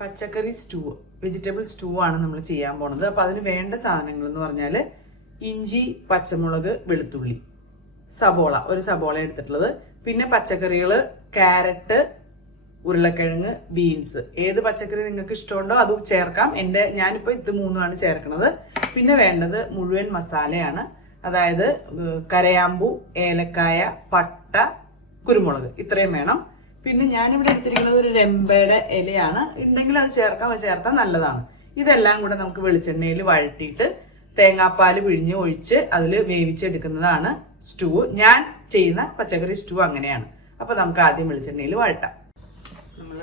പച്ചക്കറി stew, vegetable stew ആണ് നമ്മൾ ചെയ്യാൻ പോണത്. അപ്പോൾ അതിന് വേണ്ട സാധനങ്ങൾ എന്ന് പറഞ്ഞാൽ ഇഞ്ചി, പച്ചമുളക്, വെളുത്തുള്ളി, സബോള, ഒരു സബോള എടുത്തിട്ടുള്ളത്, പിന്നെ പച്ചക്കറികൾ ക്യാരറ്റ്, ഉരുളക്കിഴങ്ങ്, ബീൻസ്. ഏത് പച്ചക്കറി നിങ്ങൾക്ക് ഇഷ്ടമുണ്ടോ അത് ചേർക്കാം. ഞാനിപ്പോൾ ഇത് മൂന്നുമാണ് ചേർക്കുന്നത്. പിന്നെ വേണ്ടത് മുഴുവൻ മസാലയാണ്. അതായത് കരയാമ്പൂ, ഏലക്കായ, പട്ട, കുരുമുളക്, ഇത്രയും വേണം. പിന്നെ ഞാനിവിടെ എടുത്തിരിക്കുന്നത് ഒരു രമ്പയുടെ ഇലയാണ്. ഉണ്ടെങ്കിൽ അത് ചേർക്കാം, അത് ചേർത്താൽ നല്ലതാണ്. ഇതെല്ലാം കൂടെ നമുക്ക് വെളിച്ചെണ്ണയിൽ വഴറ്റിയിട്ട് തേങ്ങാപ്പാൽ പിഴിഞ്ഞ് ഒഴിച്ച് അതിൽ വേവിച്ചെടുക്കുന്നതാണ് സ്റ്റൂ. ഞാൻ ചെയ്യുന്ന പച്ചക്കറി സ്റ്റൂ അങ്ങനെയാണ്. അപ്പോൾ നമുക്ക് ആദ്യം വെളിച്ചെണ്ണയിൽ വഴട്ടാം. നമ്മൾ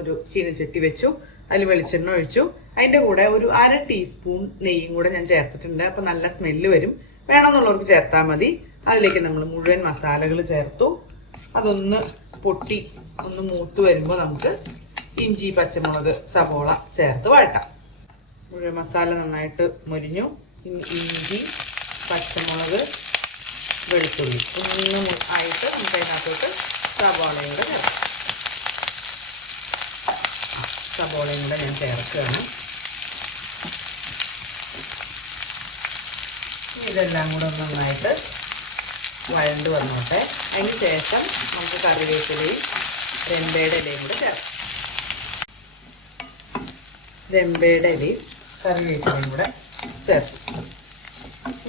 ഒരു ചീനച്ചട്ടി വെച്ചു, അതിൽ വെളിച്ചെണ്ണ ഒഴിച്ചു. അതിൻ്റെ കൂടെ ഒരു 1/2 ടീസ്പൂൺ നെയ്യും കൂടെ ഞാൻ ചേർത്തിട്ടുണ്ട്. അപ്പോൾ നല്ല സ്മെല്ല് വരും. വേണമെന്നുള്ളവർക്ക് ചേർത്താൽ മതി. അതിലേക്ക് നമ്മൾ മുഴുവൻ മസാലകൾ ചേർത്തു. അതൊന്ന് പൊട്ടി ഒന്ന് മൂത്ത് വരുമ്പോൾ നമുക്ക് ഇഞ്ചി, പച്ചമുളക്, സബോള ചേർത്ത് വഴട്ടാം. മുഴുവൻ മസാല നന്നായിട്ട് മൊരിഞ്ഞു. ഇഞ്ചി, പച്ചമുളക്, വെളുത്തുള്ളി ഒന്ന് ആയിട്ട് നമുക്ക് അതിനകത്തോട്ട് സബോളയും കൂടെ ചേർക്കാം. സബോളയും കൂടെ ഞാൻ ചേർക്കുകയാണ്. ഇതെല്ലാം കൂടെ നന്നായിട്ട് വഴണ്ട് വന്നോട്ടെ. അതിന് ശേഷം നമുക്ക് കറിവേപ്പിലയും രമ്പയുടെ ഇലയും കൂടെ ചേർക്കാം. രമ്പയുടെ ഇലയും കറിവേപ്പിലയും കൂടെ ചേർക്കും.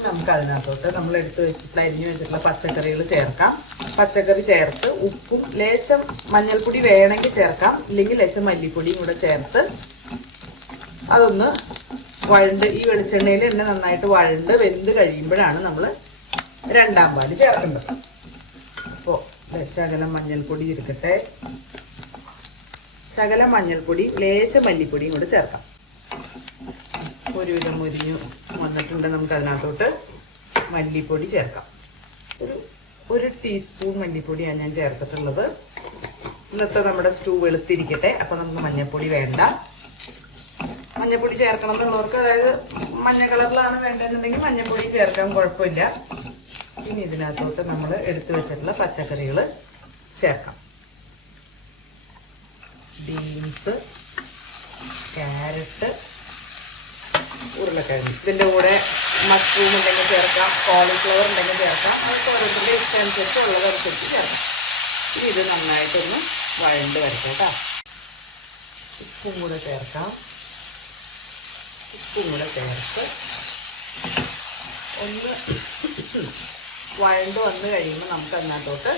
നമുക്ക് അതിനകത്തോട്ട് നമ്മൾ അരിഞ്ഞു വെച്ചിട്ടുള്ള പച്ചക്കറികൾ ചേർക്കാം. പച്ചക്കറി ചേർത്ത് ഉപ്പും ലേശം മഞ്ഞൾപ്പൊടി വേണമെങ്കിൽ ചേർക്കാം, ഇല്ലെങ്കിൽ ലേശം മല്ലിപ്പൊടിയും കൂടെ ചേർത്ത് അതൊന്ന് വഴണ്ട് ഈ വെളിച്ചെണ്ണയിൽ തന്നെ നന്നായിട്ട് വഴണ്ട് വെന്ത് കഴിയുമ്പോഴാണ് നമ്മൾ രണ്ടാം പാല് ചേർക്കേണ്ടത്. അപ്പോൾ ശകലം മഞ്ഞൾപ്പൊടി ഇരിക്കട്ടെ. ശകലം മഞ്ഞൾപ്പൊടി, ലേശം മല്ലിപ്പൊടിയും കൂടെ ചേർക്കാം. ഒരുവിധം മുരിഞ്ഞു വന്നിട്ടുണ്ട്. നമുക്ക് അതിനകത്തോട്ട് മല്ലിപ്പൊടി ചേർക്കാം. ഒരു ടീസ്പൂൺ മല്ലിപ്പൊടിയാണ് ഞാൻ ചേർത്തിട്ടുള്ളത്. ഇന്നത്തെ നമ്മുടെ സ്റ്റൂ വെളുത്തിരിക്കട്ടെ. അപ്പോൾ നമുക്ക് മഞ്ഞൾപ്പൊടി വേണ്ട. മഞ്ഞൾപ്പൊടി ചേർക്കണം എന്നുള്ളവർക്ക്, അതായത് മഞ്ഞ കളറിലാണ് വേണ്ടതെന്നുണ്ടെങ്കിൽ മഞ്ഞൾപ്പൊടി ചേർക്കാൻ കുഴപ്പമില്ല. ഇനി ഇതിനകത്തോട്ട് നമ്മൾ എടുത്തു വെച്ചിട്ടുള്ള പച്ചക്കറികൾ ചേർക്കാം. ബീൻസ്, ക്യാരറ്റ്, ഉരുളക്കിഴങ്ങ്. ഇതിൻ്റെ കൂടെ മഷ്റൂം ഉണ്ടെങ്കിൽ ചേർക്കാം, കോളിഫ്ലവർ ഉണ്ടെങ്കിൽ ചേർക്കാം. അതൊക്കെ ഓരോരുത്തരുടെ ഇഷ്ടമനുസരിച്ച് ഉള്ളതനുസരിച്ച് ചേർക്കാം. ഇനി ഇത് നന്നായിട്ടൊന്ന് വഴണ്ട് വരട്ടെ കേട്ടോ. ഉപ്പും കൂടെ ചേർക്കാം. ഉപ്പും കൂടെ ചേർത്ത് ഒന്ന് വഴണ്ട് വന്ന് കഴിയുമ്പോൾ നമുക്ക് അതിനകത്തോട്ട്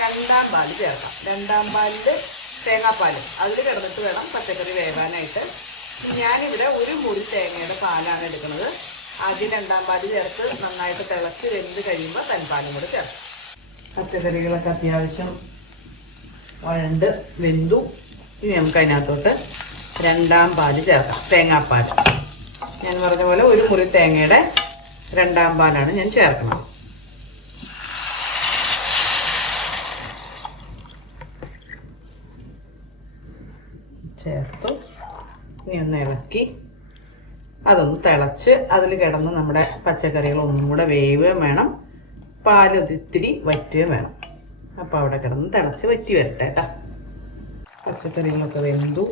രണ്ടാം പാല് ചേർക്കാം. രണ്ടാം പാലിൽ തേങ്ങാപ്പാൽ അതിൽ കിടന്നിട്ട് വേണം പച്ചക്കറി വേവാനായിട്ട്. ഞാനിവിടെ ഒരു മുറി തേങ്ങയുടെ പാലാണ് എടുക്കുന്നത്. ആദ്യം രണ്ടാം പാല് ചേർത്ത് നന്നായിട്ട് തിളച്ച് വെന്ത് കഴിയുമ്പോൾ തൻപാലും കൂടെ ചേർക്കാം. പച്ചക്കറികളൊക്കെ അത്യാവശ്യം വഴണ്ട് വെന്തു. ഇനി നമുക്ക് അതിനകത്തോട്ട് രണ്ടാം പാല് ചേർക്കാം, തേങ്ങാപ്പാൽ. ഞാൻ പറഞ്ഞ പോലെ ഒരു മുറി തേങ്ങയുടെ രണ്ടാം പാലാണ് ഞാൻ ചേർക്കുന്നത്. ചേർത്തു. ഇനി ഒന്ന് ഇളക്കി അതൊന്ന് തിളച്ച് അതിൽ കിടന്ന് നമ്മുടെ പച്ചക്കറികൾ ഒന്നും കൂടെ വേവുകയും വേണം, പാൽ ഒത്തിരി വറ്റുകയും വേണം. അപ്പോൾ അവിടെ കിടന്ന് തിളച്ച് വറ്റി വരട്ടെ കേട്ടോ. പച്ചക്കറികളൊക്കെ വെന്തു,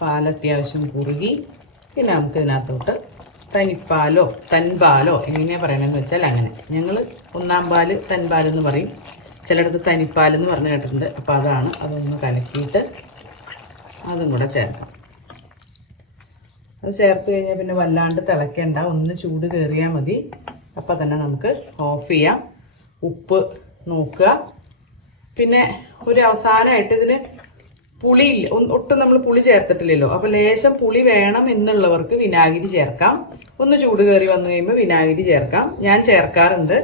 പാൽ അത്യാവശ്യം കുറുകി. പിന്നെ നമുക്ക് ഇതിനകത്തോട്ട് തനിപ്പാലോ തൻപാലോ എങ്ങനെയാണ് പറയണമെന്ന് വെച്ചാൽ അങ്ങനെ. ഞങ്ങൾ ഒന്നാം പാല് തൻപാലെന്ന് പറയും, ചിലയിടത്ത് തനിപ്പാലെന്ന് പറഞ്ഞ് കേട്ടിട്ടുണ്ട്. അപ്പോൾ അതാണ്. അതൊന്ന് കലക്കിയിട്ട് അതും കൂടെ ചേർക്കാം. അത് ചേർത്ത് കഴിഞ്ഞാൽ പിന്നെ വല്ലാണ്ട് തിളയ്ക്കേണ്ട, ഒന്ന് ചൂട് കയറിയാൽ മതി. അപ്പം തന്നെ നമുക്ക് ഓഫ് ചെയ്യാം. ഉപ്പ് നോക്കുക. പിന്നെ ഒരു അവസാനമായിട്ട് ഇതിന് പുളിയില്ല, ഒട്ടും നമ്മൾ പുളി ചേർത്തിട്ടില്ലല്ലോ. അപ്പോൾ ലേശം പുളി വേണം എന്നുള്ളവർക്ക് വിനാഗിരി ചേർക്കാം. ഒന്ന് ചൂട് കയറി വന്നു കഴിയുമ്പോൾ വിനാഗിരി ചേർക്കാം. ഞാൻ ചേർക്കാറുണ്ട്.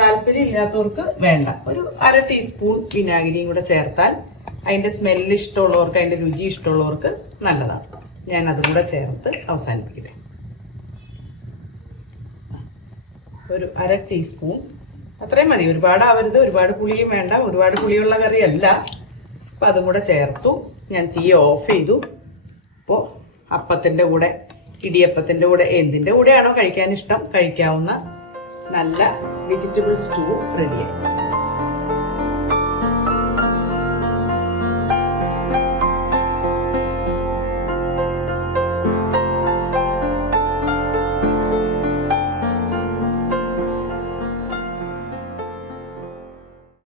താല്പര്യം ഇല്ലാത്തവർക്ക് വേണ്ട. ഒരു 1/2 ടീസ്പൂൺ വിനാഗിരിയും കൂടെ ചേർത്താൽ അതിൻ്റെ സ്മെല്ല് ഇഷ്ടമുള്ളവർക്ക്, അതിൻ്റെ രുചി ഇഷ്ടമുള്ളവർക്ക് നല്ലതാണ്. ഞാൻ അതും കൂടെ ചേർത്ത് അവസാനിപ്പിക്കട്ടെ. ഒരു 1/2 ടീസ്പൂൺ അത്രയും മതി. ഒരുപാട് ആവരുത്, ഒരുപാട് പുളിയും വേണ്ട. ഒരുപാട് പുളിയുള്ള കറിയല്ല. അപ്പം അതും കൂടെ ചേർത്തു. ഞാൻ തീ ഓഫ് ചെയ്തു. അപ്പോൾ അപ്പത്തിൻ്റെ കൂടെ, ഇടിയപ്പത്തിൻ്റെ കൂടെ, എന്തിൻ്റെ കൂടെയാണോ കഴിക്കാൻ ഇഷ്ടം കഴിക്കാവുന്ന നല്ല വെജിറ്റബിൾ സ്റ്റൂ റെഡിയായി.